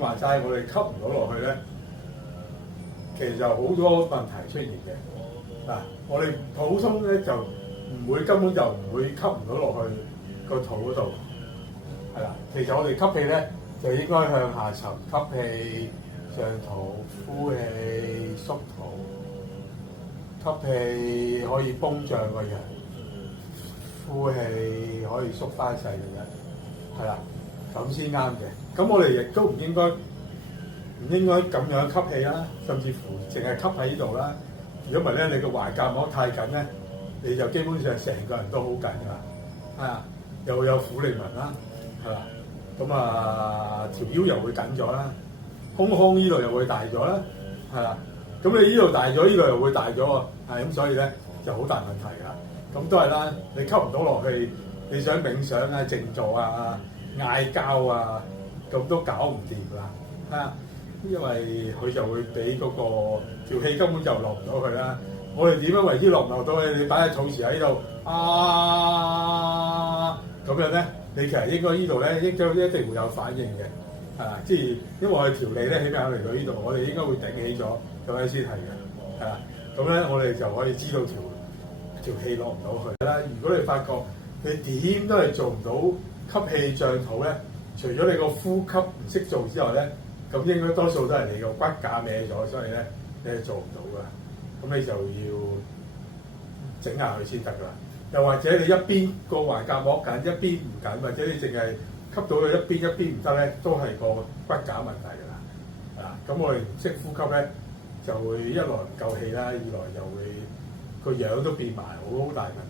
話齋，我哋吸唔到落去咧，其實就好多問題出現嘅。嗱，我哋普通咧就根本就唔會吸唔到落去個肚嗰度，係啦。其實我哋吸氣咧就應該向下沉，吸氣上肚，呼氣縮肚，吸氣可以膨脹個人，呼氣可以縮翻細嘅人，係啦，咁先啱嘅。咁我哋亦都唔應該咁樣吸氣啦，甚至乎淨係吸喺呢度啦。如果唔係咧，你個橫膈膜太緊咧，你就基本上成個人都好緊㗎，係啊，又有苦力紋啦，係嘛，咁啊條腰又會緊咗啦，胸呢度又會大咗啦，係啦，咁你呢度大咗，呢度又會大咗喎，係咁，所以咧就好大問題㗎。咁都係啦，你吸唔到落去，你想冥想啊、靜坐啊、嗌交啊，咁都搞唔掂㗎，係啊。因為佢就會俾嗰個條氣根本就落唔到去啦。我哋點樣為之落唔落到去？你擺喺肚臍喺度咁樣咧，你其實應該呢度咧一定會有反應嘅，即係因為我哋條脷咧起碼嚟到呢度，我哋應該會頂起咗咁樣先係嘅，咁咧我哋就可以知道條氣落唔到去啦。如果你發覺你點都係做唔到吸氣脹肚咧，除咗你個呼吸唔識做之外咧，咁應該多數都係你個骨架歪咗，所以咧你係做唔到㗎。咁你就要整下佢先得㗎啦。又或者你一邊個橫膈膜緊，一邊唔緊，或者你淨係吸到佢一邊唔得咧，都係個骨架問題㗎啦。咁我哋唔識呼吸咧，就會一來唔夠氣啦，二來就會個樣都變埋好大問題。